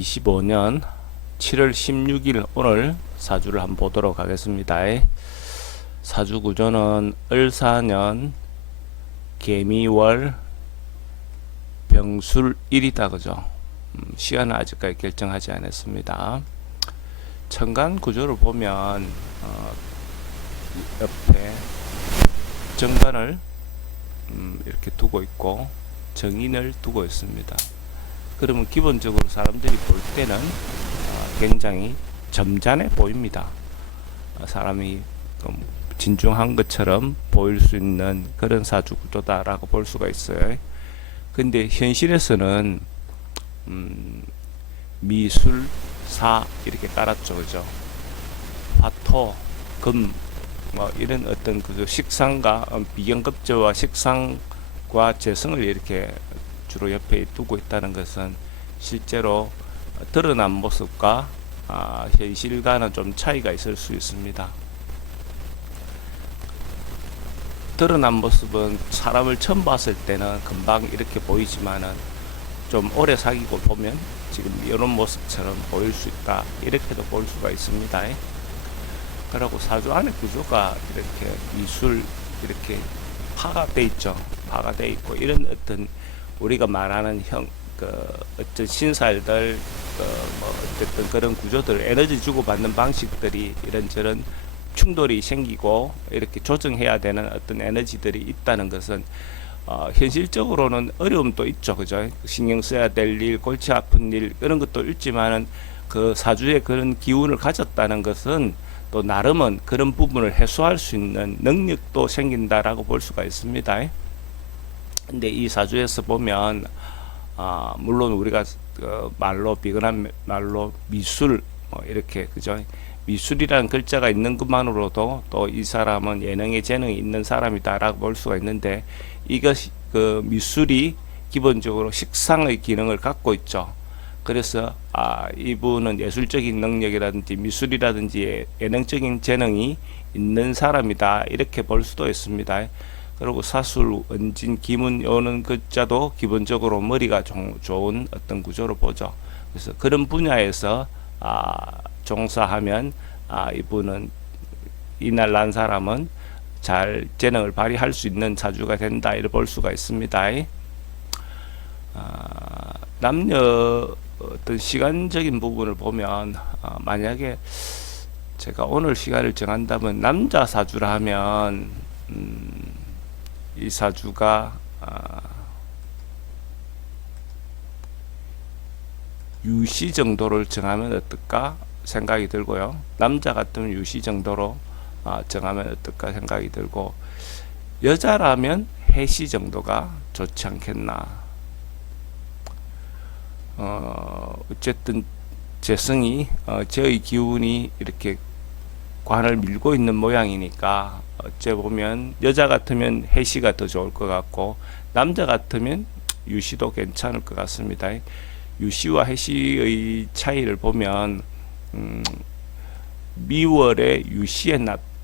2025년 7월 16일 오늘 사주를 한번 보도록 하겠습니다. 사주 구조는 을사년 개미월 병술일이다 그죠? 시간은 아직까지 결정하지 않았습니다. 천간 구조를 보면 옆에 정관을 이렇게 두고 있고 정인을 두고 있습니다. 그러면 기본적으로 사람들이 볼 때는 굉장히 점잖해 보입니다. 사람이 진중한 것처럼 보일 수 있는 그런 사주 구조다라고 볼 수가 있어요. 근데 현실에서는 미술사 이렇게 깔았죠, 그죠? 화토, 금, 뭐 이런 어떤 그 식상과 비경급제와 식상과 재성을 이렇게 주로 옆에 두고 있다는 것은 실제로 드러난 모습과 현실과는 좀 차이가 있을 수 있습니다. 드러난 모습은 사람을 처음 봤을 때는 금방 이렇게 보이지만은 좀 오래 사귀고 보면 지금 이런 모습처럼 보일 수 있다, 이렇게도 볼 수가 있습니다. 그리고 사주 안의 구조가 이렇게 미술 이렇게 파가 돼 있죠. 파가 돼 있고 이런 어떤 우리가 말하는 어떤 신살들 뭐 어쨌든 그런 구조들, 에너지 주고받는 방식들이 이런저런 충돌이 생기고 이렇게 조정해야 되는 어떤 에너지들이 있다는 것은 현실적으로는 어려움도 있죠, 그죠? 신경 써야 될 일, 골치 아픈 일 그런 것도 있지만은 그 사주에 그런 기운을 가졌다는 것은 또 나름은 그런 부분을 해소할 수 있는 능력도 생긴다라고 볼 수가 있습니다. 근데 이 사주에서 보면 물론 우리가 말로 비근한 말로 미술 이렇게 그죠? 미술이라는 글자가 있는 것만으로도 또 이 사람은 예능에 재능이 있는 사람이다라고 볼 수가 있는데, 이것이 그 미술이 기본적으로 식상의 기능을 갖고 있죠. 그래서 이분은 예술적인 능력이라든지 미술이라든지 예능적인 재능이 있는 사람이다, 이렇게 볼 수도 있습니다. 그리고 사술, 원진, 기문 오는 글자도 기본적으로 머리가 좋은 어떤 구조로 보죠. 그래서 그런 분야에서 종사하면 이분은 이날 난 사람은 잘 재능을 발휘할 수 있는 사주가 된다, 이렇게 볼 수가 있습니다. 남녀 어떤 시간적인 부분을 보면 만약에 제가 오늘 시간을 정한다면 남자 사주라 하면 이 사주가 유시 정도를 정하면 어떨까 생각이 들고요. 남자 같으면 유시 정도로 정하면 어떨까 생각이 들고, 여자라면 해시 정도가 좋지 않겠나. 어쨌든 재성이 저의 기운이 이렇게 관을 밀고 있는 모양이니까 어째 보면 여자 같으면 해시가 더 좋을 것 같고, 남자 같으면 유시도 괜찮을 것 같습니다. 유시와 해시의 차이를 보면 미월에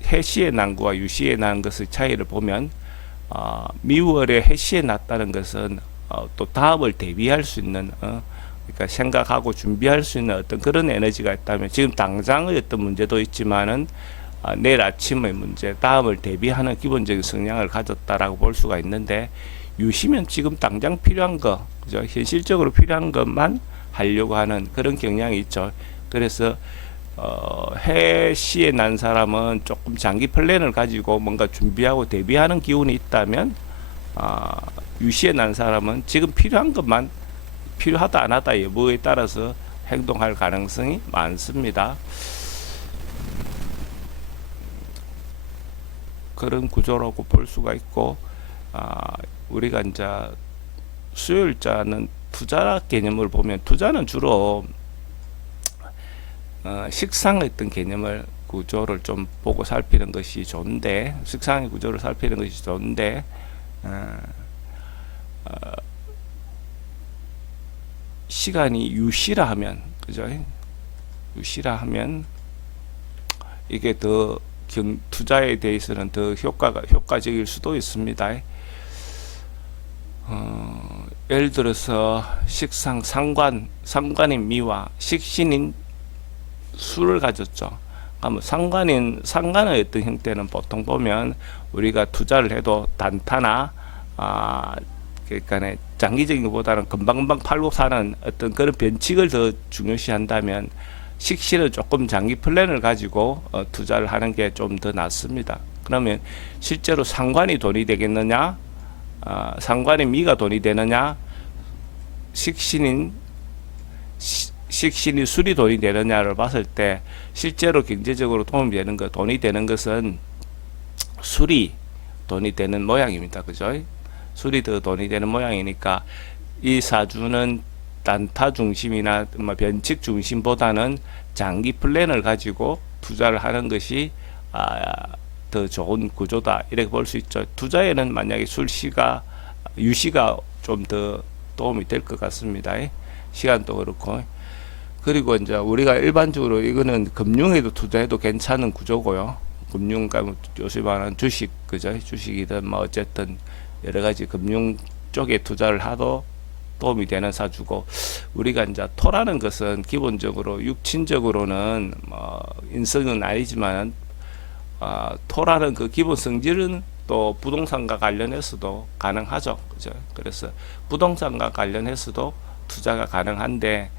해시에 난 것과 유시에 난 것의 차이를 보면 미월에 해시에 났다는 것은 또 다음을 대비할 수 있는 그러니까 생각하고 준비할 수 있는 어떤 그런 에너지가 있다면, 지금 당장의 어떤 문제도 있지만은 내일 아침의 문제, 다음을 대비하는 기본적인 성향을 가졌다라고 볼 수가 있는데, 유시면 지금 당장 필요한 거, 그죠? 현실적으로 필요한 것만 하려고 하는 그런 경향이 있죠. 그래서 해시에 난 사람은 조금 장기 플랜을 가지고 뭔가 준비하고 대비하는 기운이 있다면, 유시에 난 사람은 지금 필요한 것만, 필요하다 안 하다 여부에 따라서 행동할 가능성이 많습니다. 그런 구조라고 볼 수가 있고, 우리가 이제 수요일자는 투자 개념을 보면, 투자는 주로 식상의 어떤 개념을 구조를 좀 보고 살피는 것이 좋은데, 식상의 구조를 살피는 것이 좋은데 시간이 유시라 하면, 그죠? 유시라 하면 이게 더 투자에 대해서는 더 효과적일 수도 있습니다. 예를 들어서 상관인 미와 식신인 수를 가졌죠. 그러면 상관의 어떤 형태는 보통 보면 우리가 투자를 해도 단타나 그러니까 장기적인 것보다는 금방금방 팔고 사는 어떤 그런 변칙을 더 중요시한다면 식신은 조금 장기 플랜을 가지고 투자를 하는 게 좀 더 낫습니다. 그러면 실제로 상관이 돈이 되겠느냐, 상관인 미가 돈이 되느냐, 식신인 술이 돈이 되느냐를 봤을 때 실제로 경제적으로 도움이 되는 것, 돈이 되는 것은 술이 돈이 되는 모양입니다. 그죠? 술이 더 돈이 되는 모양이니까 이 사주는 단타 중심이나 변칙 중심보다는 장기 플랜을 가지고 투자를 하는 것이 더 좋은 구조다 이렇게 볼 수 있죠. 투자에는 만약에 유시가 좀 더 도움이 될 것 같습니다. 시간도 그렇고. 그리고 이제 우리가 일반적으로 이거는 금융에도 투자해도 괜찮은 구조고요. 금융가 요새 말하는 주식, 그죠? 주식이든 뭐 어쨌든 여러 가지 금융 쪽에 투자를 하도 도움이 되는 사주고, 우리가 이제 토라는 것은 기본적으로 육친적으로는 뭐 인성은 아니지만 토라는 그 기본 성질은 또 부동산과 관련해서도 가능하죠. 그죠? 그래서 부동산과 관련해서도 투자가 가능한데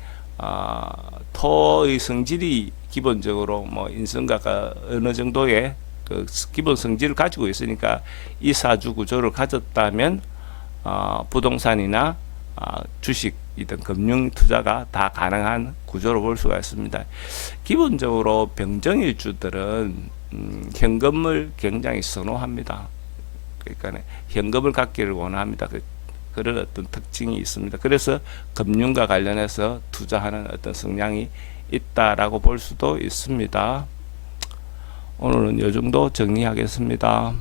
토의 성질이 기본적으로 뭐 인성가가 어느 정도의 그 기본 성질을 가지고 있으니까 이 사주 구조를 가졌다면 부동산이나 주식이든 금융 투자가 다 가능한 구조로 볼 수가 있습니다. 기본적으로 병정일주들은 현금을 굉장히 선호합니다. 그러니까 현금을 갖기를 원합니다. 그런 어떤 특징이 있습니다. 그래서 금융과 관련해서 투자하는 어떤 성향이 있다라고 볼 수도 있습니다. 오늘은 이 정도 정리하겠습니다.